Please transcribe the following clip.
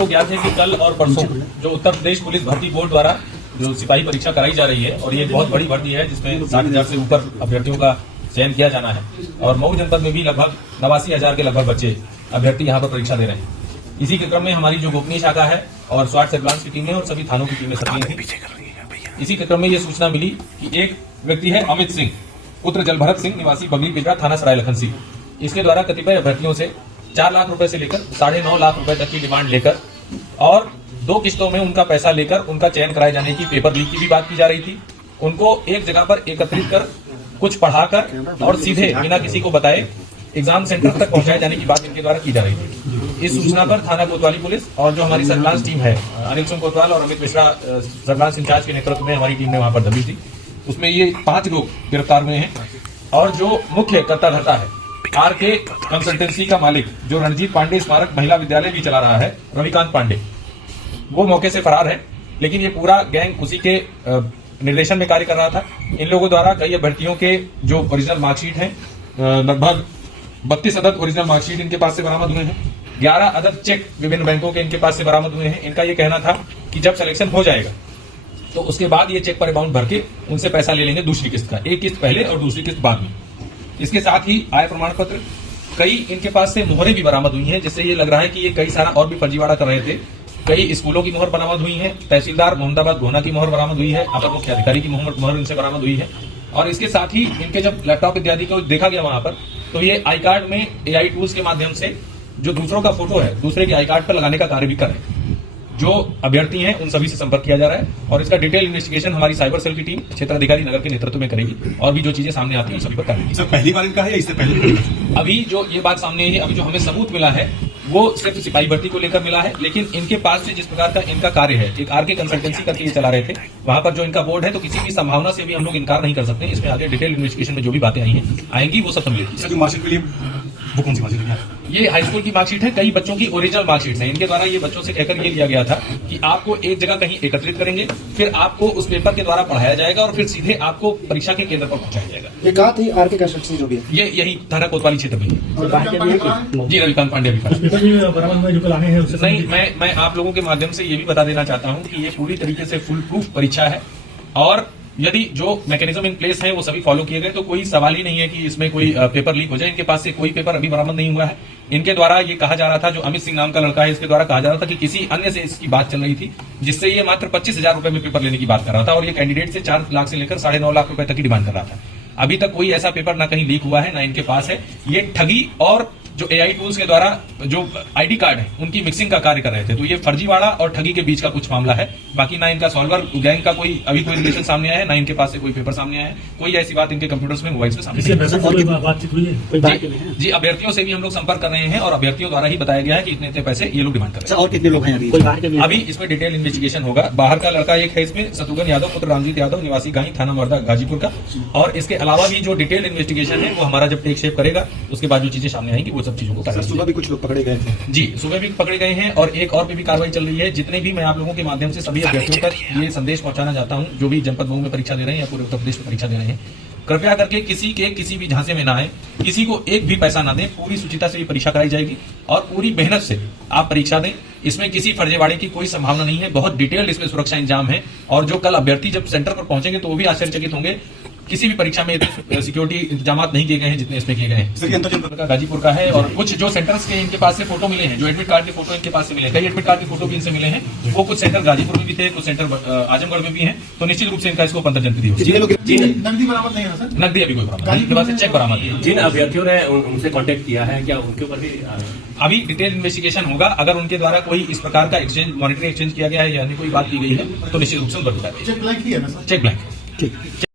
को ज्ञात है कि कल और परसों जो उत्तर प्रदेश पुलिस भर्ती बोर्ड द्वारा जो सिपाही परीक्षा कराई जा रही है और ये बहुत बड़ी भर्ती है जिसमें 60,000 से ऊपर अभ्यर्थियों का चयन किया जाना है और मऊ जनपद में भी लगभग 89,000 के लगभग बच्चे अभ्यर्थी यहाँ पर परीक्षा दे रहे हैं। इसी के क्रम में हमारी जो गोपनीय शाखा है और स्वाट सर्विलांस की टीमें और सभी थानों की टीमें सक्रिय थी। इसी के क्रम में ये सूचना मिली कि एक व्यक्ति है अमित सिंह पुत्र जलभरत सिंह निवासी बगली पिपरा थाना सराय लखन सिंह, इसके द्वारा कतिपय अभ्यर्थियों से 4 लाख रुपए से लेकर 9.5 लाख रुपए तक की डिमांड लेकर और 2 किस्तों में उनका पैसा लेकर उनका चयन कराए जाने की, पेपर लीक की भी बात की जा रही थी। उनको एक जगह पर एकत्रित कर कुछ पढ़ाकर और सीधे बिना किसी को बताए एग्जाम सेंटर तक पहुंचाए जाने की बात इनके द्वारा की जा रही थी। इस सूचना पर थाना कोतवाली पुलिस और जो हमारी सर्विलांस टीम है अनिल सिंह कोतवाल और अमित मिश्रा सर्विलांस इंचार्ज के नेतृत्व में हमारी टीम ने वहां पर दबी थी। उसमें ये 5 लोग गिरफ्तार हुए हैं और जो मुख्य कर्ता धर्ता है आरके कंसल्टेंसी का मालिक जो रणजीत पांडे स्मारक महिला विद्यालय भी चला रहा है रविकांत पांडे, वो मौके से फरार है। लेकिन ये पूरा गैंग उसी के निर्देशन में कार्य कर रहा था। इन लोगों द्वारा कई अभ्यर्थियों के जो ओरिजिनल मार्कशीट हैं, लगभग 32 अदद ओरिजिनल मार्कशीट इनके पास से बरामद हुए हैं। 11 अदद चेक विभिन्न बैंकों के इनके पास से बरामद हुए हैं। इनका ये कहना था कि जब सिलेक्शन हो जाएगा तो उसके बाद ये चेक पर अमाउंट भर के उनसे पैसा ले लेंगे दूसरी किस्त का, एक किस्त पहले और दूसरी किस्त बाद में। इसके साथ ही आय प्रमाण पत्र, कई इनके पास से मोहरें भी बरामद हुई हैं, जिससे ये लग रहा है कि ये कई सारा और भी फर्जीवाड़ा कर रहे थे। कई स्कूलों की मोहर बरामद हुई है, तहसीलदार मोहम्मदाबाद गोहना की मोहर बरामद हुई है, अपर मुख्य अधिकारी की मोहर इनसे बरामद हुई है। और इसके साथ ही इनके जब लैपटॉप इत्यादि को देखा गया वहां पर, तो ये आई कार्ड में AI टूल्स के माध्यम से जो दूसरों का फोटो है दूसरे के आई कार्ड पर लगाने का कार्य भी कर रहे हैं। जो अभ्यर्थी हैं उन सभी से संपर्क किया जा रहा है और इसका डिटेल इन्वेस्टिगेशन हमारी साइबर सेल की टीम क्षेत्राधिकारी नगर के नेतृत्व में करेगी और भी जो चीजें सामने आती है सभी पर करेगी। सर पहली बार इनका है या इससे पहले? अभी जो ये बात सामने आई है, अभी जो हमें सबूत मिला है वो सिर्फ सिपाही भर्ती को लेकर मिला है। लेकिन इनके पास से जिस प्रकार का इनका कार्य है, एक आरके कंसल्टेंसी करके ये चला रहे थे, वहां पर जो इनका बोर्ड है, तो किसी भी संभावना से भी हम लोग इनकार नहीं कर सकते। इसमें आगे डिटेल इन्वेस्टिगेशन में जो भी बातें आई हैं आएंगी वो सब सम्मिलित। मार्कशीट के लिए वो कौन सी मार्कशीट है? ये हाई स्कूल की मार्कशीट है, कई बच्चों की ओरिजिनल मार्कशीट है। इनके द्वारा ये बच्चों से कहकर ये लिया गया था कि आपको एक जगह कहीं एकत्रित करेंगे, फिर आपको उस पेपर के द्वारा पढ़ाया जाएगा और फिर सीधे आपको परीक्षा के केंद्र पर पहुंचाया जाएगा। ये कहा थी आरके कंस्ट्रक्शन जो भी है, ये यही थाना कोतवाली क्षेत्र में है। जी रविकांत पांडे भी नहीं, मैं आप लोगों के माध्यम से ये भी बता देना चाहता हूँ कि ये पूरी तरीके से फुल प्रूफ परीक्षा है और यदि जो मैकेनिज्म इन प्लेस है वो सभी फॉलो किए गए तो कोई सवाल ही नहीं है कि इसमें कोई पेपर लीक हो जाए। इनके पास से कोई पेपर अभी बरामद नहीं हुआ है। इनके द्वारा ये कहा जा रहा था, जो अमित सिंह नाम का लड़का है, इसके द्वारा कहा जा रहा था कि किसी अन्य से इसकी बात चल रही थी जिससे ये मात्र 25,000 रुपए में पेपर लेने की बात कर रहा था और ये कैंडिडेट से 4 लाख से लेकर 9.5 लाख रुपए तक की डिमांड कर रहा था। अभी तक कोई ऐसा पेपर ना कहीं लीक हुआ है ना इनके पास है। ये ठगी और जो AI टूल्स के द्वारा जो ID कार्ड है उनकी मिक्सिंग का कार्य कर रहे थे। तो ये फर्जीवाड़ा और ठगी के बीच का कुछ मामला है। बाकी ना इनका सॉल्वर गैंग का कोई अभी कोई रिलेशन सामने आया है, ना इनके पास से कोई पेपर सामने आया है। कोई ऐसी बात इनके कंप्यूटर्स में, मोबाइल्स में सामने बातचीत हुई है? जी अभ्यर्थियों से भी हम लोग संपर्क कर रहे हैं और अभ्यर्थियों द्वारा ही बताया गया है कि इतने पैसे ये लोग डिमांड कर रहे हैं। और कितने लोग हैं अभी इसमें डिटेल इन्वेस्टिगेशन होगा। बाहर का लड़का एक है इसमें, शत्रुघ्न यादव पुत्र रामजीत यादव निवासी गाही थाना मर्दा गाजीपुर का। और इसके अलावा भी जो डिटेल इन्वेस्टिगेशन है वो हमारा जब टेक शेप करेगा उसके बाद जो चीजें सामने आएंगी वो सब चीजों को भी कुछ लोग पकड़े गए थे। जी सुबह भी पकड़े गए हैं और एक और पे भी कार्रवाई चल रही है। जितने भी मैं आप लोगों के माध्यम से सभी अभ्यर्थियों तक ये संदेश पहुंचाना चाहता हूं जो भी जनपद मऊ में परीक्षा दे रहे हैं या पूरे उत्तर प्रदेश में परीक्षा दे रहे हैं, कृपया करके किसी के किसी भी झांसे में ना आए, किसी को एक भी पैसा ना दें। पूरी सुचिता से ये परीक्षा कराई जाएगी और पूरी मेहनत से आप परीक्षा दें। इसमें किसी फर्जीवाड़े की कोई संभावना नहीं है। बहुत डिटेल्ड इसमें सुरक्षा इंतजाम है और जो कल अभ्यर्थी जब सेंटर पर पहुंचेंगे तो वो भी आश्चर्यचकित होंगे। किसी भी परीक्षा में सिक्योरिटी इंतजाम नहीं किए गए हैं जितने इसमें किए गए हैं। गाजीपुर का है और कुछ जो सेंटर्स के इनके पास से फोटो मिले हैं, जो एडमिट कार्ड के फोटो इनके पास से मिले, कई एडमिट कार्ड के फोटो भी इनसे मिले हैं। वो कुछ सेंटर गाजीपुर में भी थे, कुछ सेंटर आजमगढ़ में भी हैं। तो निश्चित रूप से इनका इसको पंतर जनती होगी। नकदी बरामद नहीं है सर? नकदी अभी कोई बरामद नहीं, इनके पास से चेक बरामद है। जिन अभ्यर्थियों ने उनसे कांटेक्ट किया है क्या उनके ऊपर भी अभी डिटेल इन्वेस्टिगेशन होगा। अगर उनके द्वारा कोई इस प्रकार का एक्सचेंज, मॉनिटरी एक्सचेंज किया गया है या अन्य कोई बात की गई है तो निश्चित रूप से उन पर चेक ब्लैंक ही है ना सर? Check blank.